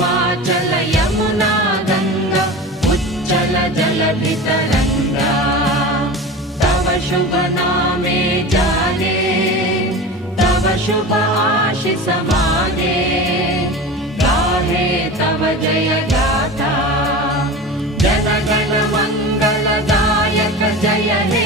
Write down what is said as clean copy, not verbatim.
हिमाचल यमुना गंगा उच्चल जलधि तरंगा तव शुभ नामे जागे तव शुभ आशीष मागे गाहे तव जय गाथा जन गण मंगलदायक जय हे